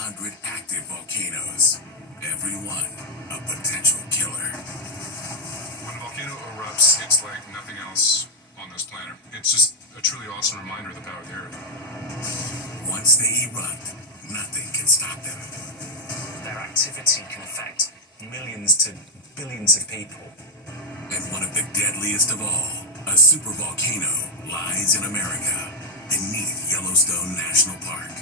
100 active volcanoes, every one a potential killer. When a volcano erupts, it's like nothing else on this planet. It's just a truly awesome reminder of the power of the Earth. Once they erupt, nothing can stop them. Their activity can affect millions to billions of people. And one of the deadliest of all, a supervolcano, lies in America, beneath Yellowstone National Park.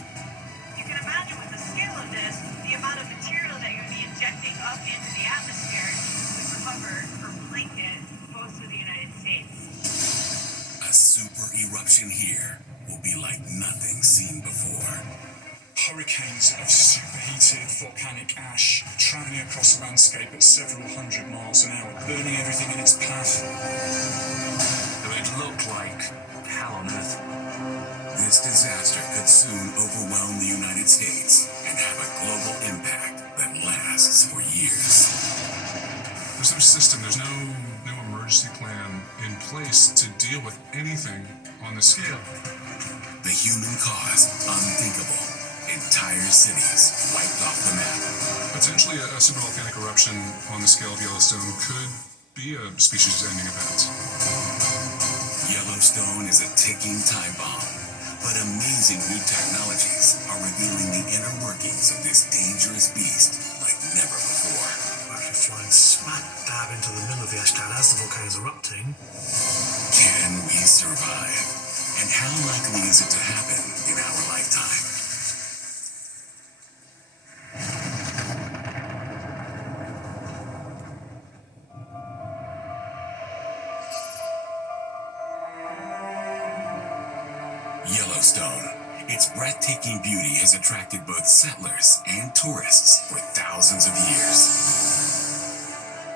You can imagine with the scale of this, the amount of material that you'd be injecting up into the atmosphere would cover or blanket most of the United States. A super eruption here will be like nothing seen before. Hurricanes of superheated volcanic ash traveling across the landscape at several hundred miles an hour, burning everything in its path. It would look like hell on earth. This disaster could soon overwhelm the United States and have a global impact that lasts for years. There's no system, there's no emergency plan in place to deal with anything on this scale. The human cost, unthinkable. Entire cities wiped off the map. Potentially a supervolcanic eruption on the scale of Yellowstone could be a species-ending event. Yellowstone is a ticking time bomb, but amazing new technologies are revealing the inner workings of this dangerous beast like never before. We're actually flying smack dab into the middle of the ash cloud as the volcano is erupting. Can we survive? And how likely is it to happen in our lifetime? Yellowstone. Its breathtaking beauty has attracted both settlers and tourists for thousands of years.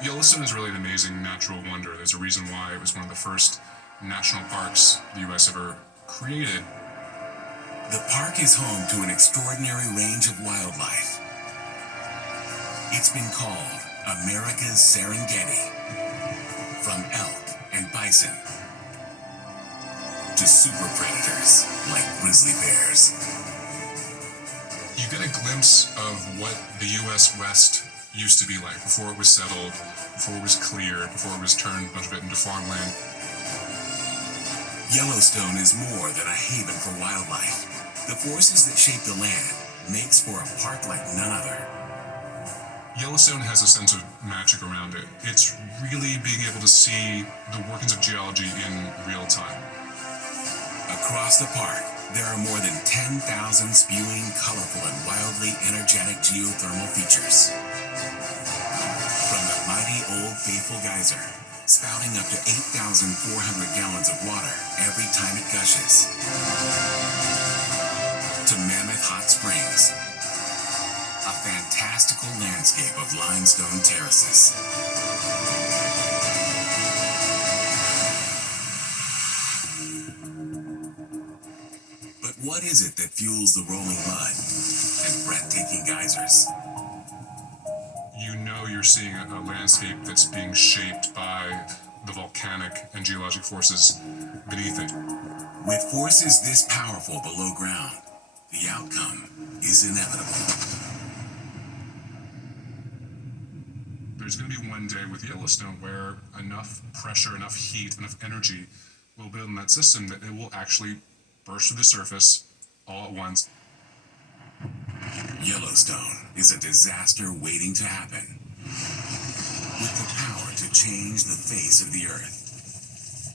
Yellowstone is really an amazing natural wonder. There's a reason why it was one of the first national parks the U.S. ever created. The park is home to an extraordinary range of wildlife. It's been called America's Serengeti. From elk and bison to super predators like grizzly bears. You get a glimpse of what the U.S. West used to be like before it was settled, before it was cleared, before it was turned a bunch of it into farmland. Yellowstone is more than a haven for wildlife. The forces that shape the land makes for a park like none other. Yellowstone has a sense of magic around it. It's really being able to see the workings of geology in real time. Across the park, there are more than 10,000 spewing, colorful, and wildly energetic geothermal features. From the mighty Old Faithful geyser, spouting up to 8,400 gallons of water every time it gushes, to Mammoth Hot Springs, a fantastical landscape of limestone terraces. But what is it that fuels the rolling mud and breathtaking geysers? You know you're seeing a landscape that's being shaped by the volcanic and geologic forces beneath it. With forces this powerful below ground, the outcome is inevitable. There's going to be one day with Yellowstone where enough pressure, enough heat, enough energy will build in that system that it will actually burst through the surface all at once. Yellowstone is a disaster waiting to happen, with the power to change the face of the Earth.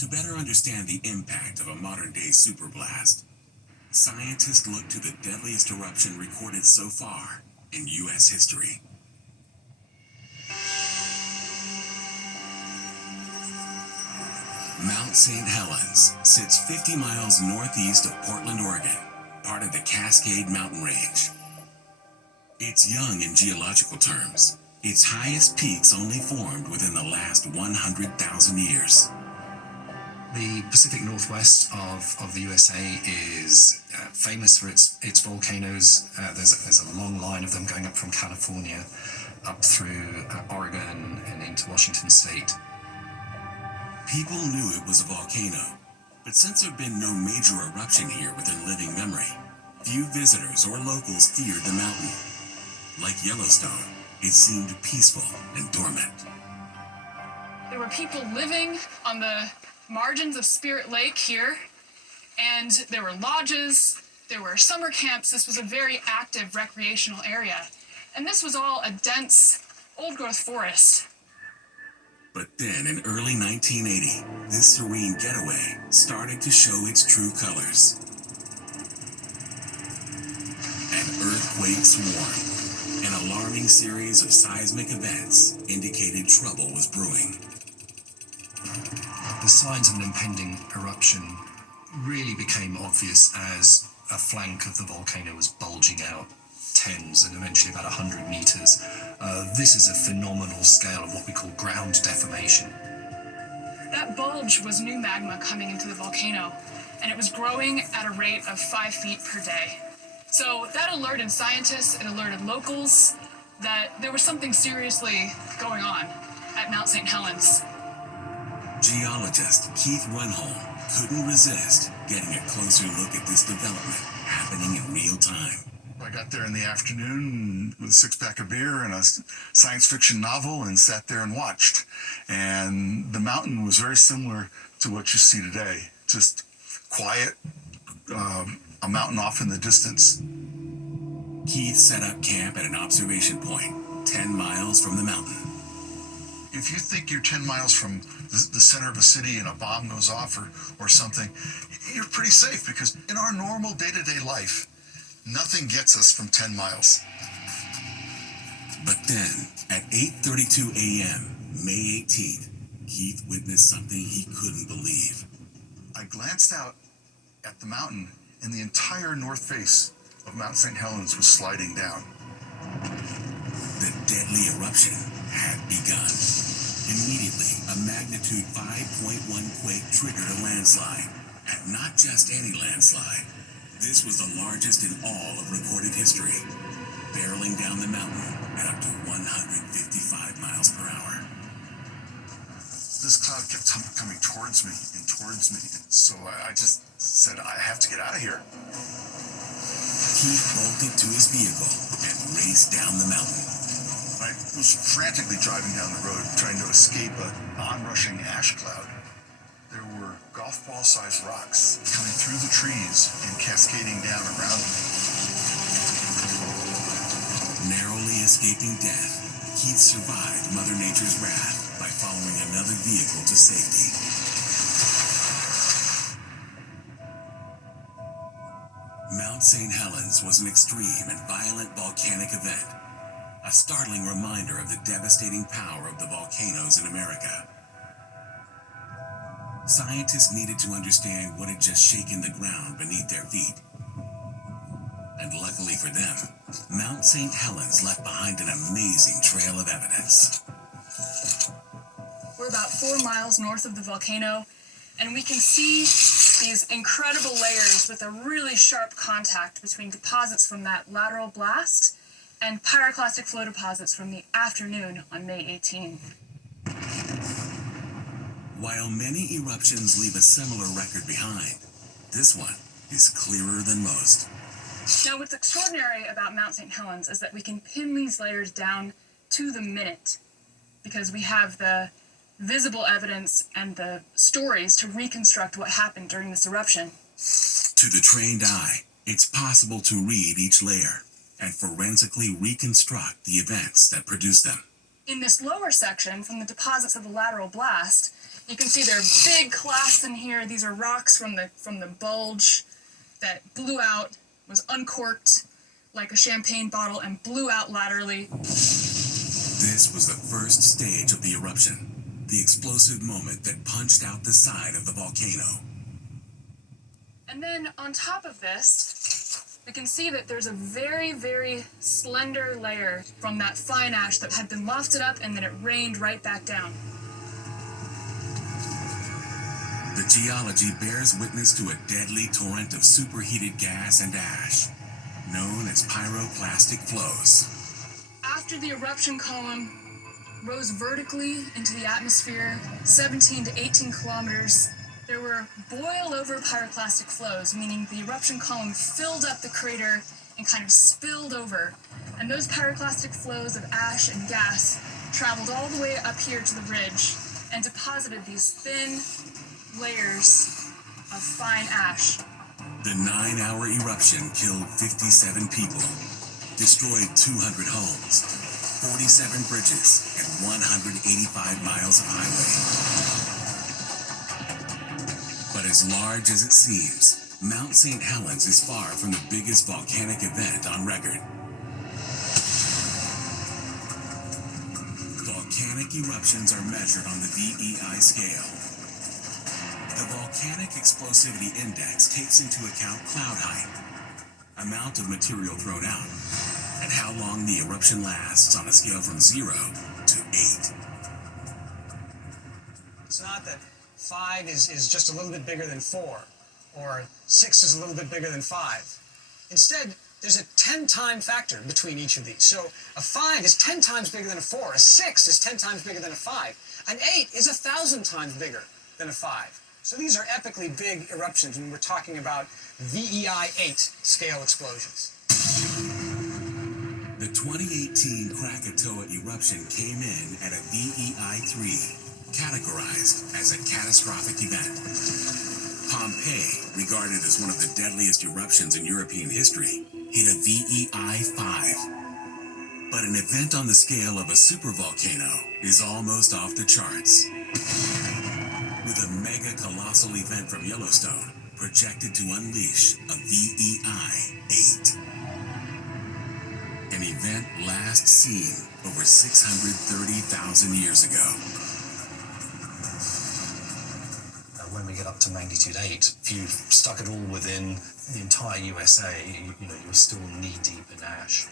To better understand the impact of a modern-day superblast, scientists look to the deadliest eruption recorded so far in U.S. history. Mount St. Helens sits 50 miles northeast of Portland, Oregon, part of the Cascade Mountain Range. It's young in geological terms. Its highest peaks only formed within the last 100,000 years. The Pacific Northwest of the USA is famous for its volcanoes. There's a long line of them going up from California up through Oregon and into Washington State. People knew it was a volcano, but since there had been no major eruption here within living memory, Few visitors or locals feared the mountain. Like Yellowstone, it seemed peaceful and dormant. There were people living on the margins of Spirit Lake here, and there were lodges, there were summer camps. This was a very active recreational area. And this was all a dense, old-growth forest. But then, in early 1980, this serene getaway started to show its true colors. An earthquake swarm. An alarming series of seismic events indicated trouble was brewing. The signs of an impending eruption really became obvious as a flank of the volcano was bulging out tens and eventually about 100 meters. This is a phenomenal scale of what we call ground deformation. That bulge was new magma coming into the volcano, and it was growing at a rate of 5 feet per day. So that alerted scientists, it alerted locals that there was something seriously going on at Mount St. Helens. Geologist Keith Wenholm couldn't resist getting a closer look at this development happening in real time. I got there in the afternoon with a six-pack of beer and a science fiction novel and sat there and watched. And the mountain was very similar to what you see today. Just quiet, a mountain off in the distance. Keith set up camp at an observation point 10 miles from the mountain. If you think you're 10 miles from the center of a city and a bomb goes off or something, you're pretty safe because in our normal day-to-day life, nothing gets us from 10 miles. But then, at 8:32 a.m., May 18th, Keith witnessed something he couldn't believe. I glanced out at the mountain, and the entire north face of Mount St. Helens was sliding down. The deadly eruption had begun. Immediately, a magnitude 5.1 quake triggered a landslide, and not just any landslide. This was the largest in all of recorded history, barreling down the mountain at up to 155 miles per hour. This cloud kept coming towards me, and so I just said, I have to get out of here. Keith bolted to his vehicle and raced down the mountain. I was frantically driving down the road, trying to escape an onrushing ash cloud. There were golf ball-sized rocks coming through the trees and cascading down around me. Narrowly escaping death, Keith survived Mother Nature's wrath by following another vehicle to safety. Mount St. Helens was an extreme and violent volcanic event, a startling reminder of the devastating power of the volcanoes in America. Scientists needed to understand what had just shaken the ground beneath their feet. And luckily for them, Mount St. Helens left behind an amazing trail of evidence. We're about 4 miles north of the volcano, and we can see these incredible layers with a really sharp contact between deposits from that lateral blast and pyroclastic flow deposits from the afternoon on May 18. While many eruptions leave a similar record behind, this one is clearer than most. Now, what's extraordinary about Mount St. Helens is that we can pin these layers down to the minute because we have the visible evidence and the stories to reconstruct what happened during this eruption. To the trained eye, it's possible to read each layer and forensically reconstruct the events that produced them. In this lower section, from the deposits of the lateral blast, you can see there are big clasts in here. These are rocks from the bulge that blew out, was uncorked like a champagne bottle, and blew out laterally. This was the first stage of the eruption, the explosive moment that punched out the side of the volcano. And then on top of this, we can see that there's a very, very slender layer from that fine ash that had been lofted up and then it rained right back down. The geology bears witness to a deadly torrent of superheated gas and ash, known as pyroclastic flows. After the eruption column rose vertically into the atmosphere, 17 to 18 kilometers, There were boil-over pyroclastic flows, meaning the eruption column filled up the crater and kind of spilled over. And those pyroclastic flows of ash and gas traveled all the way up here to the ridge and deposited these thin layers of fine ash. The 9-hour eruption killed 57 people, destroyed 200 homes, 47 bridges, and 185 miles of highway. But as large as it seems, Mount St. Helens is far from the biggest volcanic event on record. Volcanic eruptions are measured on the VEI scale. The Volcanic Explosivity Index takes into account cloud height, amount of material thrown out, and how long the eruption lasts on a scale from 0 to 8. It's not that 5 is just a little bit bigger than 4, or 6 is a little bit bigger than 5. Instead, there's a 10-time factor between each of these. So a 5 is 10 times bigger than a 4, a 6 is 10 times bigger than a 5, an 8 is 1,000 times bigger than a 5. So these are epically big eruptions when we're talking about VEI 8 scale explosions. The 2018 Krakatoa eruption came in at a VEI 3, categorized as a catastrophic event. Pompeii, regarded as one of the deadliest eruptions in European history, hit a VEI 5. But an event on the scale of a supervolcano is almost off the charts, with a mega colossal event from Yellowstone projected to unleash a VEI 8. An event last seen over 630,000 years ago. When we get up to magnitude 8, if you stuck it all within the entire USA, you're still knee-deep in ash.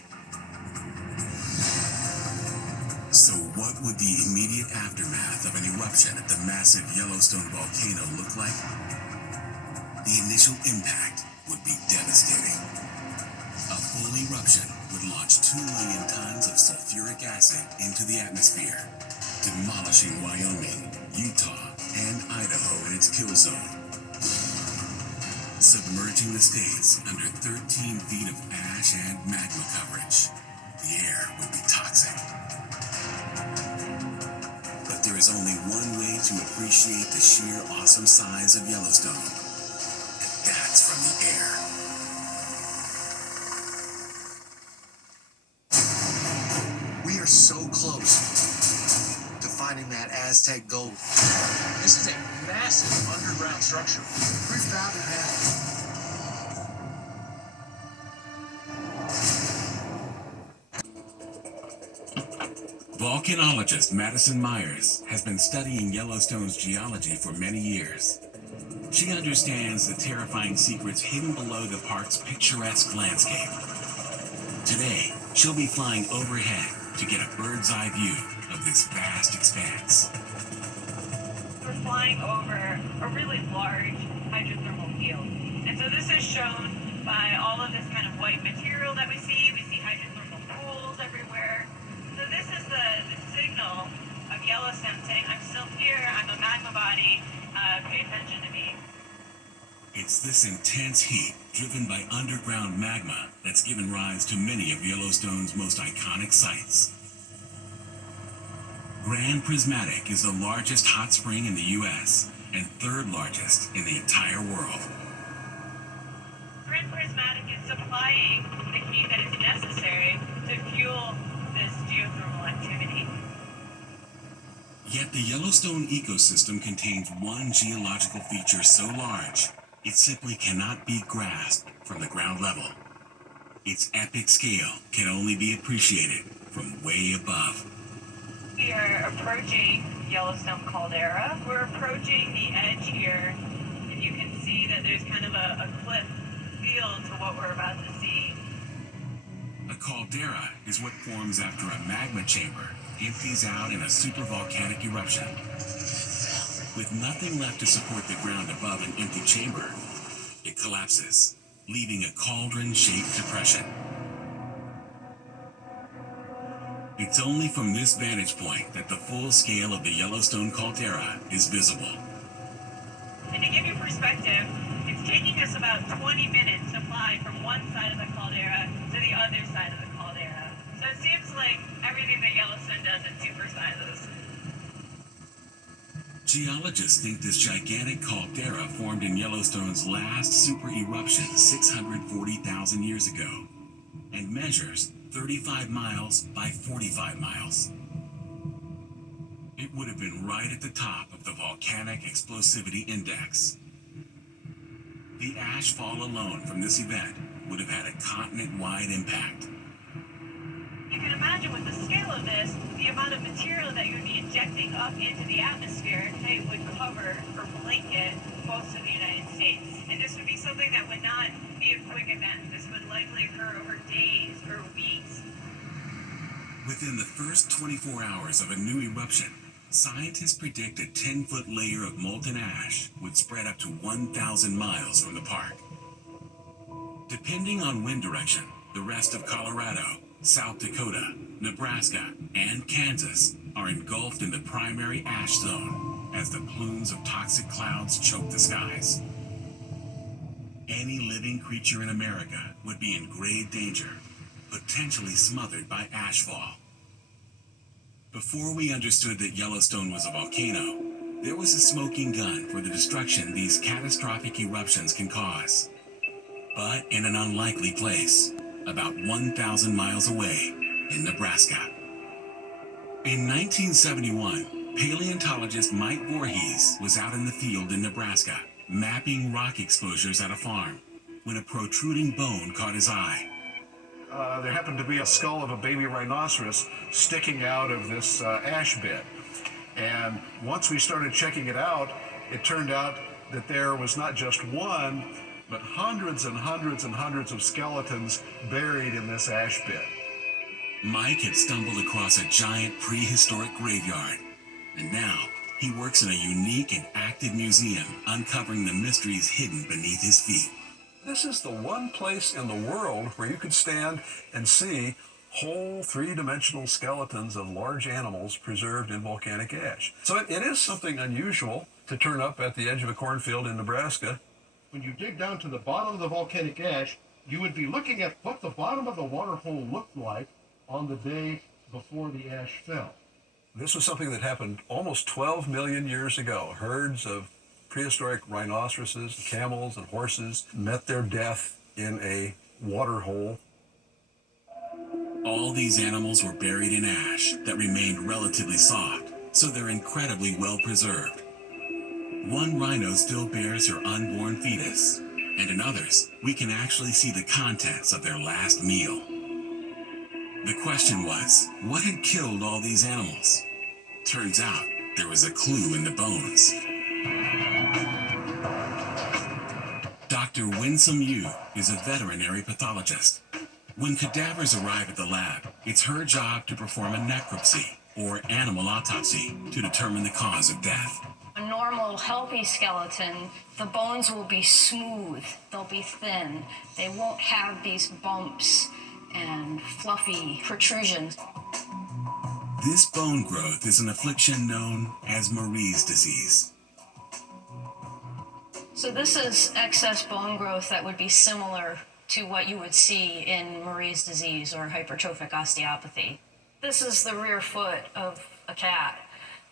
So what would the immediate aftermath of an eruption at the massive Yellowstone volcano look like? The initial impact would be devastating. A full eruption would launch 2 million tons of sulfuric acid into the atmosphere, demolishing Wyoming, Utah, and Idaho in its kill zone, submerging the states under 13 feet of ash and magma coverage. The air would be toxic. But there is only one way to appreciate the sheer awesome size of Yellowstone, and that's from the air. We are so close to finding that Aztec gold. This is a massive underground structure. Prefab it, man. Volcanologist Madison Myers has been studying Yellowstone's geology for many years. She understands the terrifying secrets hidden below the park's picturesque landscape. Today, she'll be flying overhead to get a bird's eye view of this vast expanse. We're flying over a really large hydrothermal field. And so this is shown by all of this kind of white material that we see. We see hydrothermal pools everywhere. So this is the signal of Yellowstone saying, I'm still here, I'm a magma body, pay attention to me. It's this intense heat, driven by underground magma, that's given rise to many of Yellowstone's most iconic sites. Grand Prismatic is the largest hot spring in the U.S. and 3rd largest in the entire world. Grand Prismatic is supplying the heat that is necessary to fuel this geothermal activity. Yet the Yellowstone ecosystem contains one geological feature so large, it simply cannot be grasped from the ground level. Its epic scale can only be appreciated from way above. We are approaching Yellowstone caldera. We're approaching the edge here, and you can see that there's kind of a cliff feel to what we're about to see. A caldera is what forms after a magma chamber empties out in a supervolcanic eruption. With nothing left to support the ground above an empty chamber, it collapses, leaving a cauldron-shaped depression. It's only from this vantage point that the full scale of the Yellowstone caldera is visible. And And to give you perspective, it's taking us about 20 minutes to fly from one side of the caldera to the other side of the caldera. So it seems like everything that Yellowstone does in supersizes. Geologists think this gigantic caldera formed in Yellowstone's last super eruption 640,000 years ago and measures 35 miles by 45 miles. It would have been right at the top of the volcanic explosivity index. The ash fall alone from this event would have had a continent-wide impact. You can imagine with the scale of this, the amount of material that you'd be injecting up into the atmosphere, it would cover or blanket most of the United States. And this would be something that would not be a quick event. This would likely occur over days or weeks. Within the first 24 hours of a new eruption, scientists predict a 10-foot layer of molten ash would spread up to 1,000 miles from the park. Depending on wind direction, the rest of Colorado, South Dakota, Nebraska, and Kansas are engulfed in the primary ash zone as the plumes of toxic clouds choke the skies. Any living creature in America would be in grave danger, potentially smothered by ashfall. Before we understood that Yellowstone was a volcano, there was a smoking gun for the destruction these catastrophic eruptions can cause. But in an unlikely place, about 1,000 miles away in Nebraska. In 1971, paleontologist Mike Voorhees was out in the field in Nebraska, mapping rock exposures at a farm, when a protruding bone caught his eye. There happened to be a skull of a baby rhinoceros sticking out of this ash bed. And once we started checking it out, it turned out that there was not just one, but hundreds and hundreds and hundreds of skeletons buried in this ash bed. Mike had stumbled across a giant prehistoric graveyard, and now he works in a unique and active museum uncovering the mysteries hidden beneath his feet. This is the one place in the world where you could stand and see whole three-dimensional skeletons of large animals preserved in volcanic ash. So it is something unusual to turn up at the edge of a cornfield in Nebraska. When you dig down to the bottom of the volcanic ash, you would be looking at what the bottom of the water hole looked like on the day before the ash fell. This was something that happened almost 12 million years ago. Herds of prehistoric rhinoceroses, camels, and horses met their death in a water hole. All these animals were buried in ash that remained relatively soft, so they're incredibly well preserved. One rhino still bears her unborn fetus, and in others, we can actually see the contents of their last meal. The question was, what had killed all these animals? Turns out, there was a clue in the bones. Dr. Winsome Yu is a veterinary pathologist. When cadavers arrive at the lab, it's her job to perform a necropsy, or animal autopsy, to determine the cause of death. A normal, healthy skeleton, the bones will be smooth, they'll be thin, they won't have these bumps and fluffy protrusions. This bone growth is an affliction known as Marie's disease. So this is excess bone growth that would be similar to what you would see in Marie's disease or hypertrophic osteopathy. This is the rear foot of a cat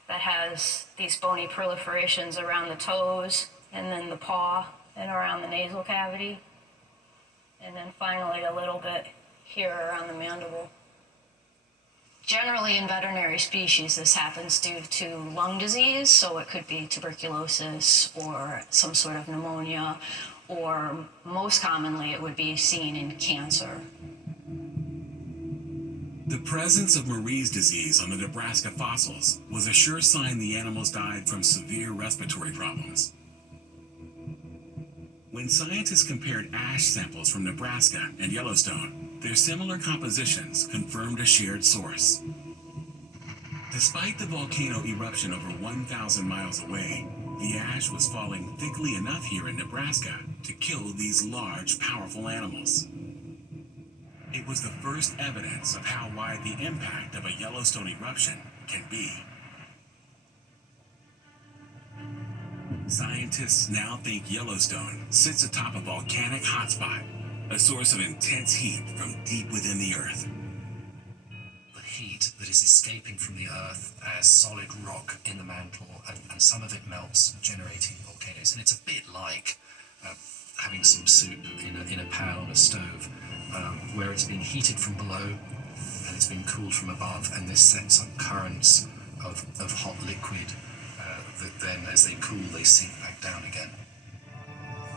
that has these bony proliferations around the toes, and then the paw, and around the nasal cavity, and then finally a little bit here around the mandible. Generally in veterinary species, this happens due to lung disease, so it could be tuberculosis or some sort of pneumonia, or most commonly it would be seen in cancer. The presence of Marie's disease on the Nebraska fossils was a sure sign the animals died from severe respiratory problems. When scientists compared ash samples from Nebraska and Yellowstone, their similar compositions confirmed a shared source. Despite the volcano eruption over 1,000 miles away, the ash was falling thickly enough here in Nebraska to kill these large, powerful animals. It was the first evidence of how wide the impact of a Yellowstone eruption can be. Scientists now think Yellowstone sits atop a volcanic hotspot, a source of intense heat from deep within the Earth. The heat that is escaping from the Earth as solid rock in the mantle, and some of it melts, generating volcanoes. And it's a bit like having some soup in a pan on a stove, where it's been heated from below and it's been cooled from above, and this sets up currents of hot liquid that then, as they cool, they sink back down again.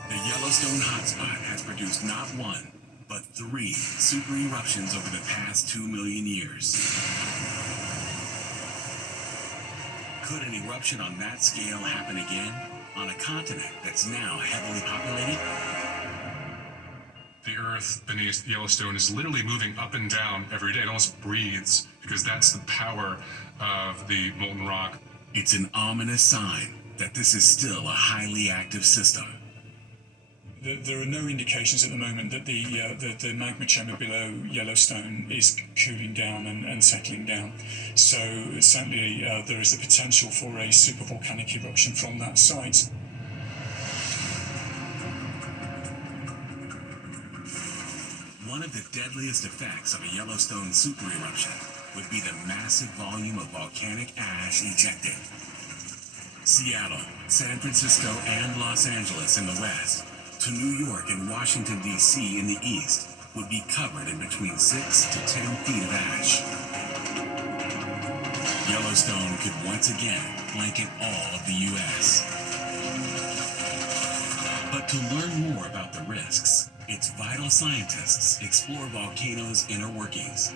The Yellowstone hotspot has produced not one, but 3 super eruptions over the past 2 million years. Could an eruption on that scale happen again on a continent that's now heavily populated? The Earth beneath Yellowstone is literally moving up and down every day. It almost breathes because that's the power of the molten rock. It's an ominous sign that this is still a highly active system. There are no indications at the moment that the magma chamber below Yellowstone is cooling down and settling down. So certainly there is the potential for a supervolcanic eruption from that site. One of the deadliest effects of a Yellowstone super eruption would be the massive volume of volcanic ash ejected. Seattle, San Francisco, and Los Angeles in the west, to New York and Washington, D.C. in the east, would be covered in between 6 to 10 feet of ash. Yellowstone could once again blanket all of the U.S. But to learn more about the risks, its vital scientists explore volcanoes' inner workings.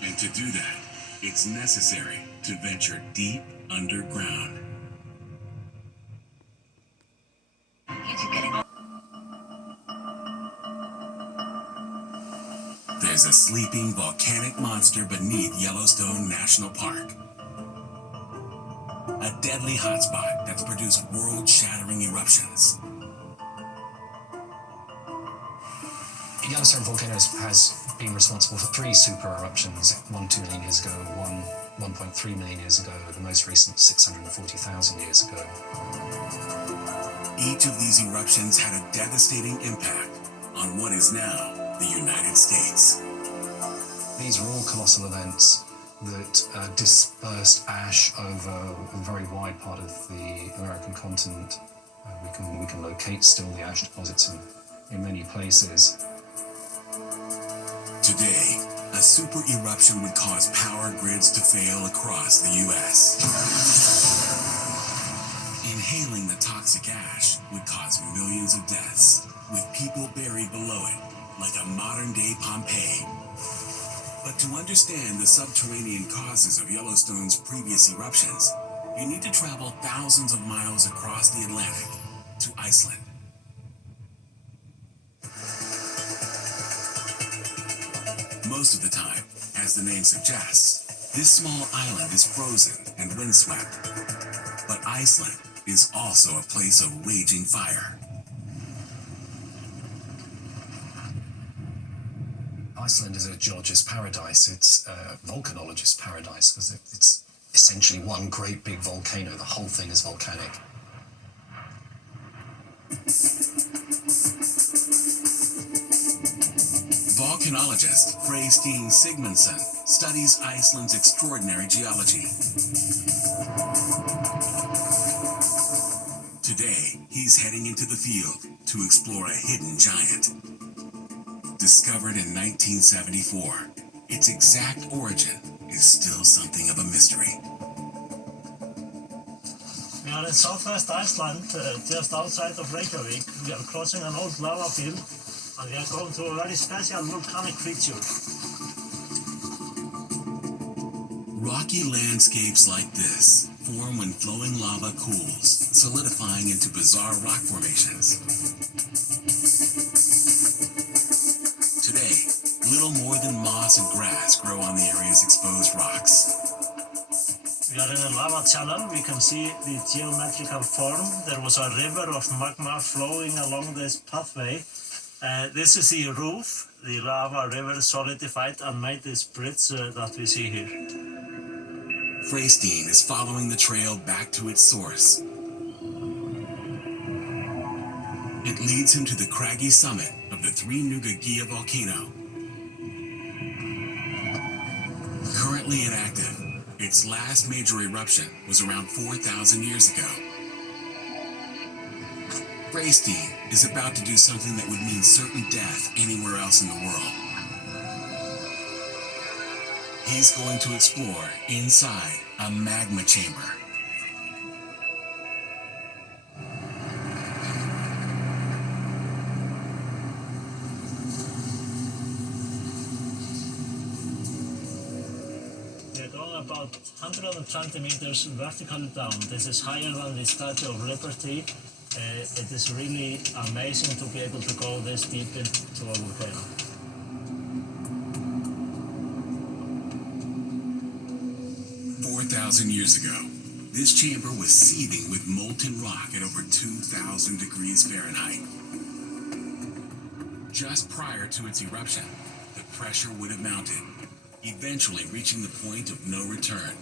And to do that, it's necessary to venture deep underground. There's a sleeping volcanic monster beneath Yellowstone National Park. A deadly hotspot that's produced world-shattering eruptions. Yellowstone volcano has been responsible for 3 super eruptions, one 2 million years ago, one 1.3 million years ago, the most recent 640,000 years ago. Each of these eruptions had a devastating impact on what is now the United States. These were all colossal events that dispersed ash over a very wide part of the American continent. We can locate still the ash deposits in many places. Today, a super eruption would cause power grids to fail across the U.S. Inhaling the toxic ash would cause millions of deaths, with people buried below it, like a modern-day Pompeii. But to understand the subterranean causes of Yellowstone's previous eruptions, you need to travel thousands of miles across the Atlantic to Iceland. Most of the time, as the name suggests, this small island is frozen and windswept. But Iceland is also a place of raging fire. Iceland is a geologist's paradise. It's a volcanologist's paradise because it's essentially one great big volcano. The whole thing is volcanic. Volcanologist Freystein Sigmundsson studies Iceland's extraordinary geology. Today, he's heading into the field to explore a hidden giant. Discovered in 1974, its exact origin is still something of a mystery. We are in southwest Iceland, just outside of Reykjavik. We are crossing an old lava field, and we are going to a very special volcanic feature. Rocky landscapes like this form when flowing lava cools, solidifying into bizarre rock formations. Today, little more than moss and grass grow on the area's exposed rocks. We are in a lava channel. We can see the geometrical form. There was a river of magma flowing along this pathway. This is the roof. The lava river solidified and made this bridge that we see here. Freystein is following the trail back to its source. It leads him to the craggy summit of the Three Nugagia volcano. Currently inactive, its last major eruption was around 4,000 years ago. Freystein is about to do something that would mean certain death anywhere else in the world. He's going to explore inside a magma chamber. We're going about 120 meters vertically down. This is higher than the Statue of Liberty. It is really amazing to be able to go this deep into a volcano. Years ago, this chamber was seething with molten rock at over 2,000 degrees Fahrenheit. Just prior to its eruption, the pressure would have mounted, eventually reaching the point of no return.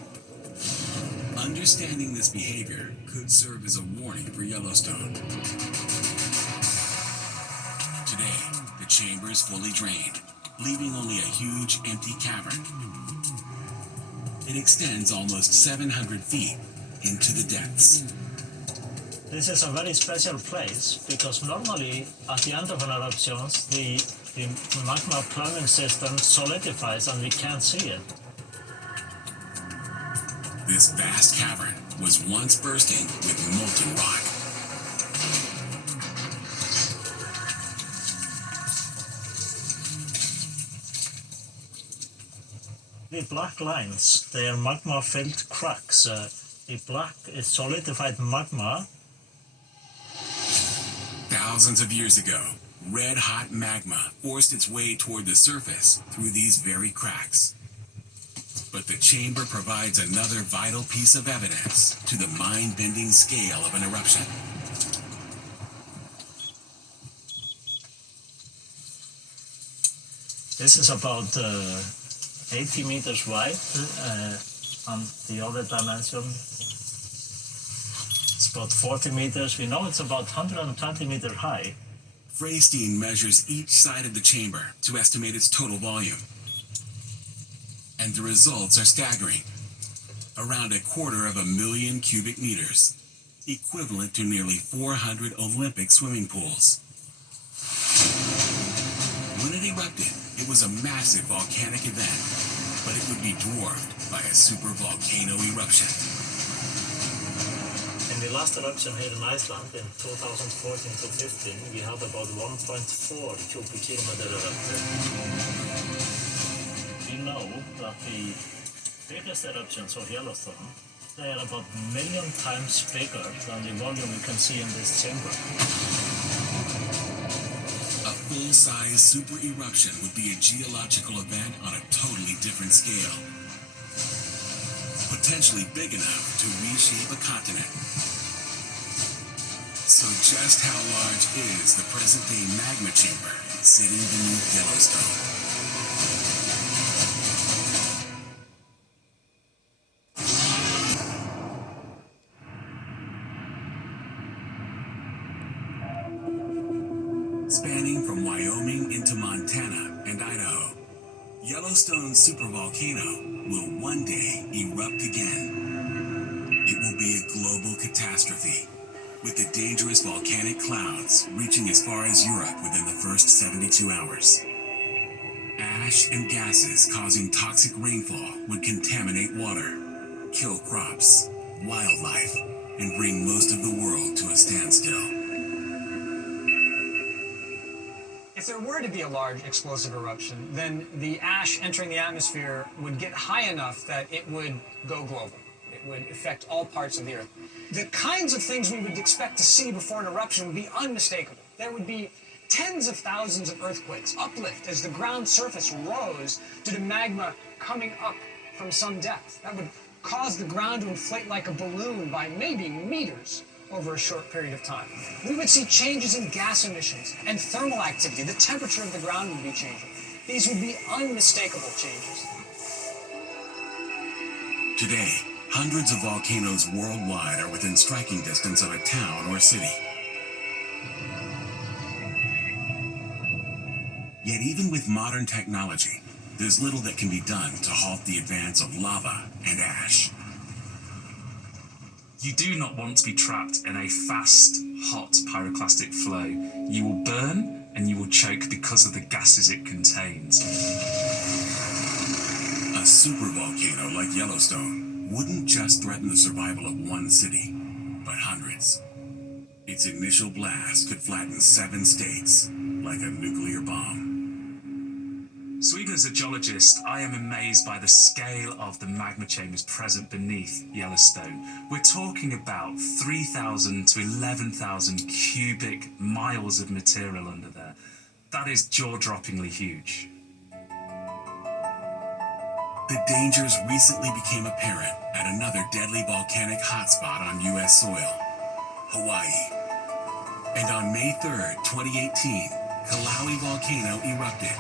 Understanding this behavior could serve as a warning for Yellowstone. Today, the chamber is fully drained, leaving only a huge empty cavern. It extends almost 700 feet into the depths. This is a very special place because normally at the end of an eruption, the magma plumbing system solidifies and we can't see it. This vast cavern was once bursting with molten rock. The black lines, they are magma-filled cracks. The black is solidified magma. Thousands of years ago, red-hot magma forced its way toward the surface through these very cracks. But the chamber provides another vital piece of evidence to the mind-bending scale of an eruption. This is about 80 meters wide, and the other dimension it's about 40 meters. We know it's about 120 meters high. Freystein measures each side of the chamber to estimate its total volume. And the results are staggering. Around 250,000 cubic meters, equivalent to nearly 400 Olympic swimming pools. When it erupted, it was a massive volcanic event, but it would be dwarfed by a supervolcano eruption. In the last eruption here in Iceland in 2014 to 15, we had about 1.4 cubic kilometer erupted. We know that the biggest eruptions of Yellowstone, they are about 1 million times bigger than the volume we can see in this chamber. A full-size super eruption would be a geological event on a totally different scale. Potentially big enough to reshape a continent. So just how large is the present-day magma chamber sitting beneath Yellowstone? Spanning from Wyoming into Montana and Idaho, Yellowstone's supervolcano will one day erupt again. It will be a global catastrophe, with the dangerous volcanic clouds reaching as far as Europe within the first 72 hours. Ash and gases causing toxic rainfall would contaminate water, kill crops, wildlife, and bring most of the world to a standstill. If there were to be a large explosive eruption, then the ash entering the atmosphere would get high enough that it would go global. It would affect all parts of the Earth. The kinds of things we would expect to see before an eruption would be unmistakable. There would be tens of thousands of earthquakes, uplift as the ground surface rose due to magma coming up from some depth. That would cause the ground to inflate like a balloon by maybe meters over a short period of time. We would see changes in gas emissions and thermal activity. The temperature of the ground would be changing. These would be unmistakable changes. Today, hundreds of volcanoes worldwide are within striking distance of a town or city. Yet even with modern technology, there's little that can be done to halt the advance of lava and ash. You do not want to be trapped in a fast, hot pyroclastic flow. You will burn and you will choke because of the gases it contains. A supervolcano like Yellowstone wouldn't just threaten the survival of one city, but hundreds. Its initial blast could flatten 7 states like a nuclear bomb. So even as a geologist, I am amazed by the scale of the magma chambers present beneath Yellowstone. We're talking about 3,000 to 11,000 cubic miles of material under there. That is jaw-droppingly huge. The dangers recently became apparent at another deadly volcanic hotspot on U.S. soil, Hawaii. And on May 3rd, 2018, Kilauea volcano erupted.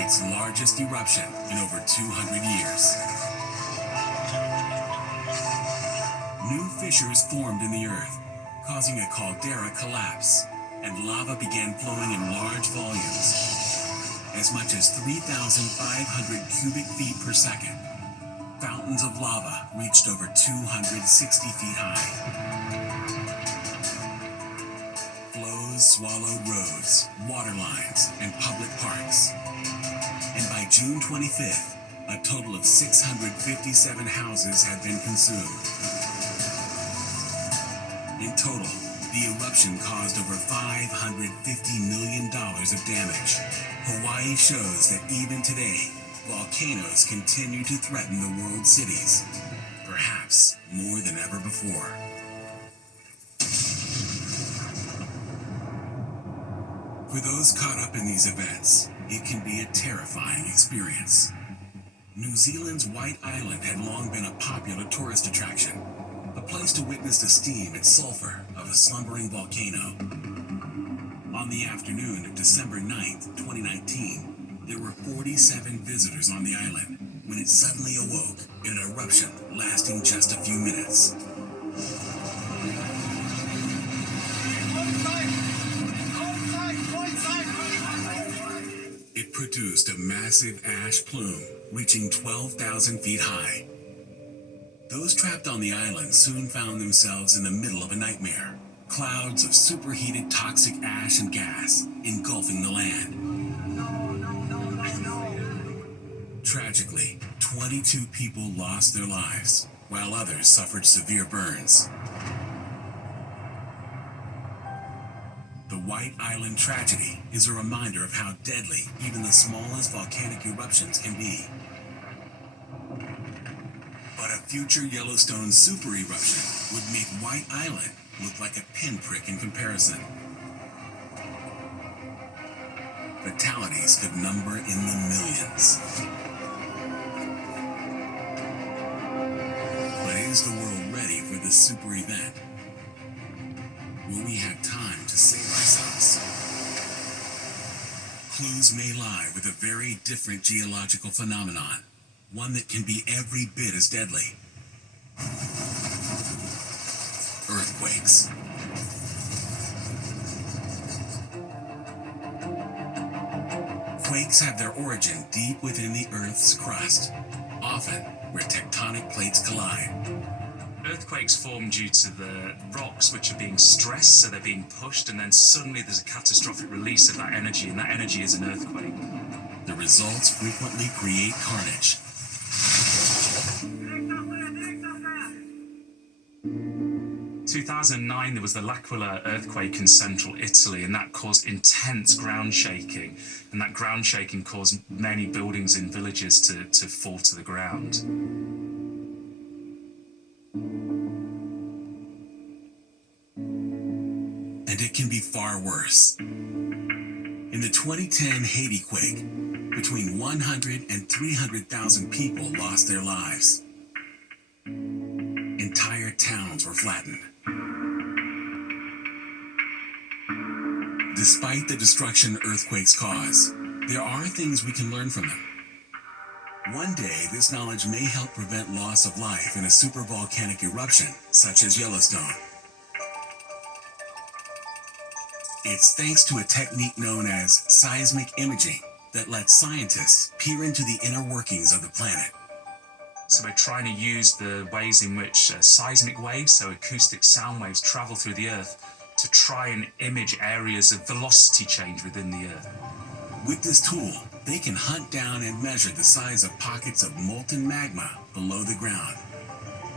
Its largest eruption in over 200 years. New fissures formed in the earth, causing a caldera collapse, and lava began flowing in large volumes, as much as 3,500 cubic feet per second. Fountains of lava reached over 260 feet high. Flows swallowed roads, water lines, and public parks. And by June 25th, a total of 657 houses had been consumed. In total, the eruption caused over $550 million of damage. Hawaii shows that even today, volcanoes continue to threaten the world's cities, perhaps more than ever before. For those caught up in these events, it can be a terrifying experience. New Zealand's White Island had long been a popular tourist attraction, a place to witness the steam and sulfur of a slumbering volcano. On the afternoon of December 9th, 2019, there were 47 visitors on the island when it suddenly awoke in an eruption lasting just a few minutes. It produced a massive ash plume reaching 12,000 feet high. Those trapped on the island soon found themselves in the middle of a nightmare. Clouds of superheated toxic ash and gas engulfing the land. Tragically, 22 people lost their lives, while others suffered severe burns. The White Island tragedy is a reminder of how deadly even the smallest volcanic eruptions can be. But a future Yellowstone super eruption would make White Island look like a pinprick in comparison. Fatalities could number in the millions. But is the world ready for this super event? Will we have time to save ourselves? Clues may lie with a very different geological phenomenon, one that can be every bit as deadly. Earthquakes. Quakes have their origin deep within the Earth's crust, often where tectonic plates collide. Earthquakes form due to the rocks which are being stressed, so they're being pushed, and then suddenly there's a catastrophic release of that energy, and that energy is an earthquake. The results frequently create carnage. In 2009, there was the L'Aquila earthquake in central Italy, and that caused intense ground shaking, and that ground shaking caused many buildings in villages to fall to the ground. And it can be far worse. In the 2010 Haiti quake, between 100 and 300,000 people lost their lives. Entire towns were flattened. Despite the destruction earthquakes cause, there are things we can learn from them. One day, this knowledge may help prevent loss of life in a supervolcanic eruption, such as Yellowstone. It's thanks to a technique known as seismic imaging that lets scientists peer into the inner workings of the planet. So we're trying to use the ways in which seismic waves, so acoustic sound waves, travel through the Earth to try and image areas of velocity change within the Earth. With this tool, they can hunt down and measure the size of pockets of molten magma below the ground.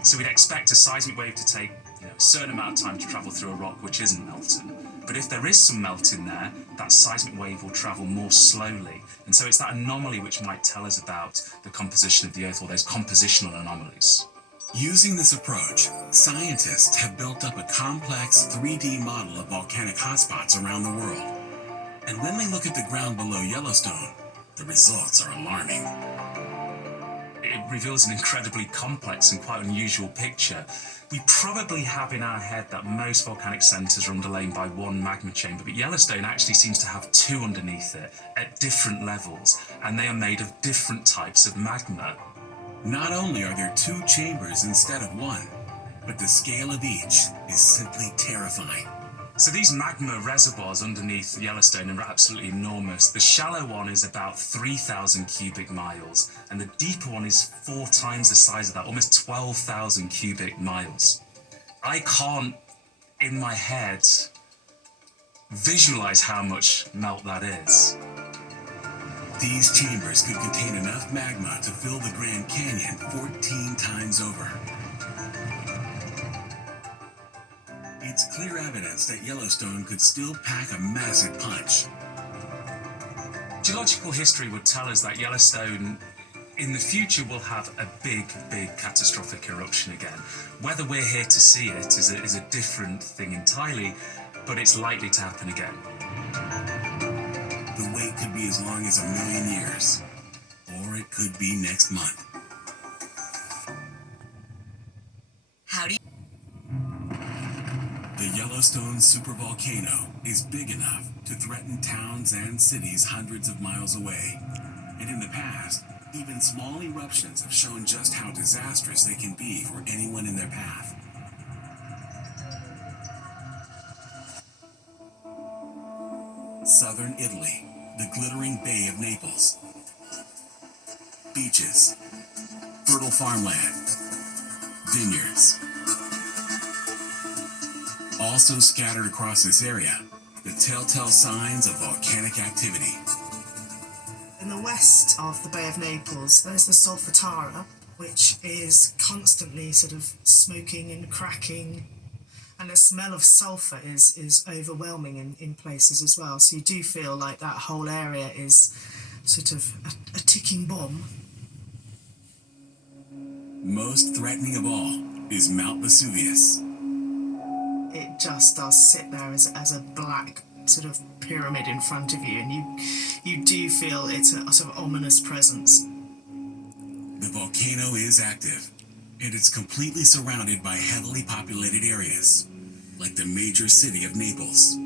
So we'd expect a seismic wave to take a certain amount of time to travel through a rock which isn't melting. But if there is some melting there, that seismic wave will travel more slowly. And so it's that anomaly which might tell us about the composition of the Earth, or those compositional anomalies. Using this approach, scientists have built up a complex 3D model of volcanic hotspots around the world. And when they look at the ground below Yellowstone, the results are alarming. It reveals an incredibly complex and quite unusual picture. We probably have in our head that most volcanic centres are underlain by one magma chamber, but Yellowstone actually seems to have two underneath it at different levels, and they are made of different types of magma. Not only are there two chambers instead of one, but the scale of each is simply terrifying. So these magma reservoirs underneath Yellowstone are absolutely enormous. The shallow one is about 3,000 cubic miles, and the deeper one is 4 times the size of that, almost 12,000 cubic miles. I can't, in my head, visualize how much melt that is. These chambers could contain enough magma to fill the Grand Canyon 14 times over. It's clear evidence that Yellowstone could still pack a massive punch. Geological history would tell us that Yellowstone in the future will have a big catastrophic eruption again. Whether we're here to see it is a different thing entirely, but it's likely to happen again. The wait could be as long as 1 million years, or it could be next month. The Yellowstone supervolcano is big enough to threaten towns and cities hundreds of miles away. And in the past, even small eruptions have shown just how disastrous they can be for anyone in their path. Southern Italy, the glittering Bay of Naples. Beaches, fertile farmland, vineyards. Also scattered across this area, the telltale signs of volcanic activity. In the west of the Bay of Naples, there's the Solfatara, which is constantly sort of smoking and cracking, and the smell of sulphur is overwhelming in places as well. So you do feel like that whole area is sort of a ticking bomb. Most threatening of all is Mount Vesuvius. It just does sit there as a black sort of pyramid in front of you, and you do feel it's a sort of ominous presence. The volcano is active, and it's completely surrounded by heavily populated areas, like the major city of Naples.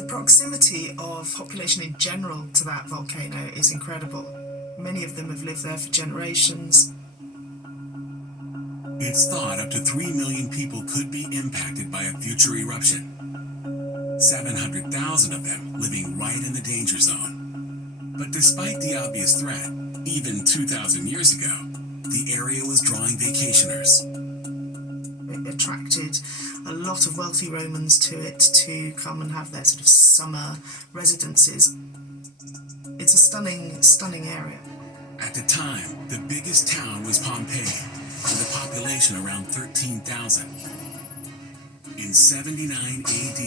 The proximity of population in general to that volcano is incredible. Many of them have lived there for generations. It's thought up to 3 million people could be impacted by a future eruption. 700,000 of them living right in the danger zone. But despite the obvious threat, even 2,000 years ago, the area was drawing vacationers. It attracted a lot of wealthy Romans to it to come and have their sort of summer residences. It's a stunning area. At the time, the biggest town was Pompeii, with a population around 13,000. In 79 AD,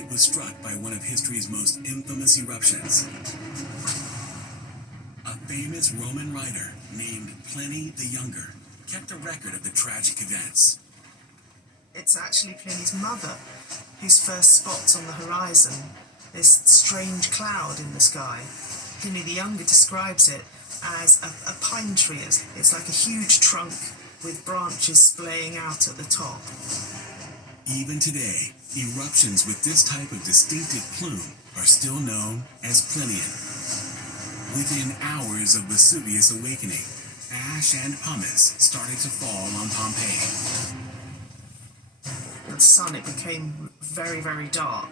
it was struck by one of history's most infamous eruptions. A famous Roman writer named Pliny the Younger kept a record of the tragic events. It's actually Pliny's mother whose first spots on the horizon this strange cloud in the sky. Pliny the Younger describes it as a pine tree. It's like a huge trunk with branches splaying out at the top. Even today, eruptions with this type of distinctive plume are still known as Plinian. Within hours of Vesuvius awakening, ash and pumice started to fall on Pompeii. the sun, it became very, very dark.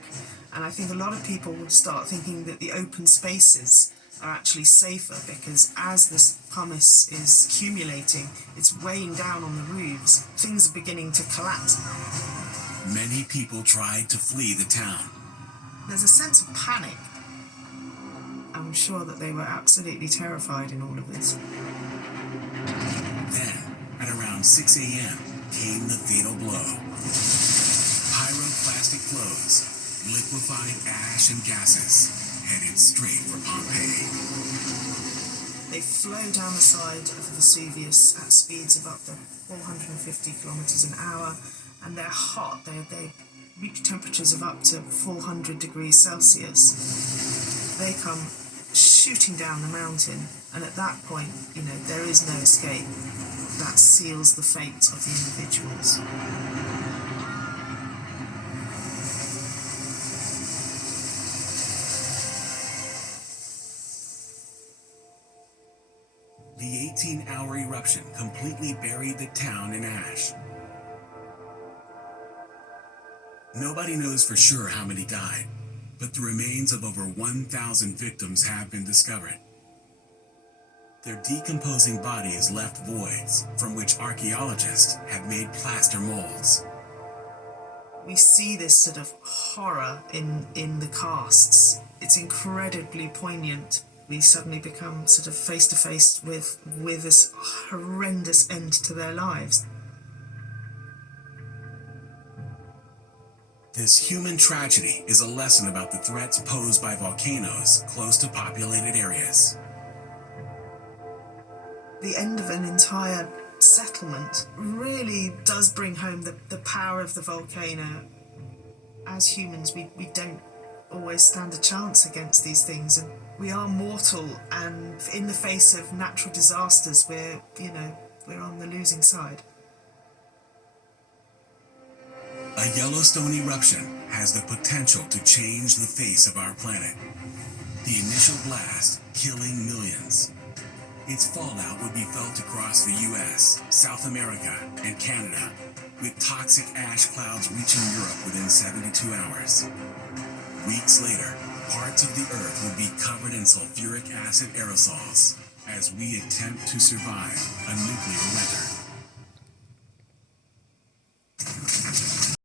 And I think a lot of people will start thinking that the open spaces are actually safer, because as this pumice is accumulating, it's weighing down on the roofs. Things are beginning to collapse. Many people tried to flee the town. There's a sense of panic. I'm sure that they were absolutely terrified in all of this. Then, at around 6 a.m., came the fatal blow. Pyroclastic flows, liquefied ash and gases, headed straight for Pompeii. They flow down the side of Vesuvius at speeds of up to 450 kilometers an hour, and they're hot. They reach temperatures of up to 400 degrees Celsius. They come shooting down the mountain, and at that point, there is no escape. That seals the fate of the individuals. The 18-hour eruption completely buried the town in ash. Nobody knows for sure how many died, but the remains of over 1,000 victims have been discovered. Their decomposing bodies left voids from which archaeologists have made plaster molds. We see this sort of horror in the casts. It's incredibly poignant. We suddenly become sort of face to face with this horrendous end to their lives. This human tragedy is a lesson about the threats posed by volcanoes close to populated areas. The end of an entire settlement really does bring home the power of the volcano. As humans, we don't always stand a chance against these things, and we are mortal, and in the face of natural disasters, we're on the losing side. A Yellowstone eruption has the potential to change the face of our planet. The initial blast killing millions. Its fallout would be felt across the US, South America, and Canada, with toxic ash clouds reaching Europe within 72 hours. Weeks later, parts of the Earth would be covered in sulfuric acid aerosols as we attempt to survive a nuclear winter.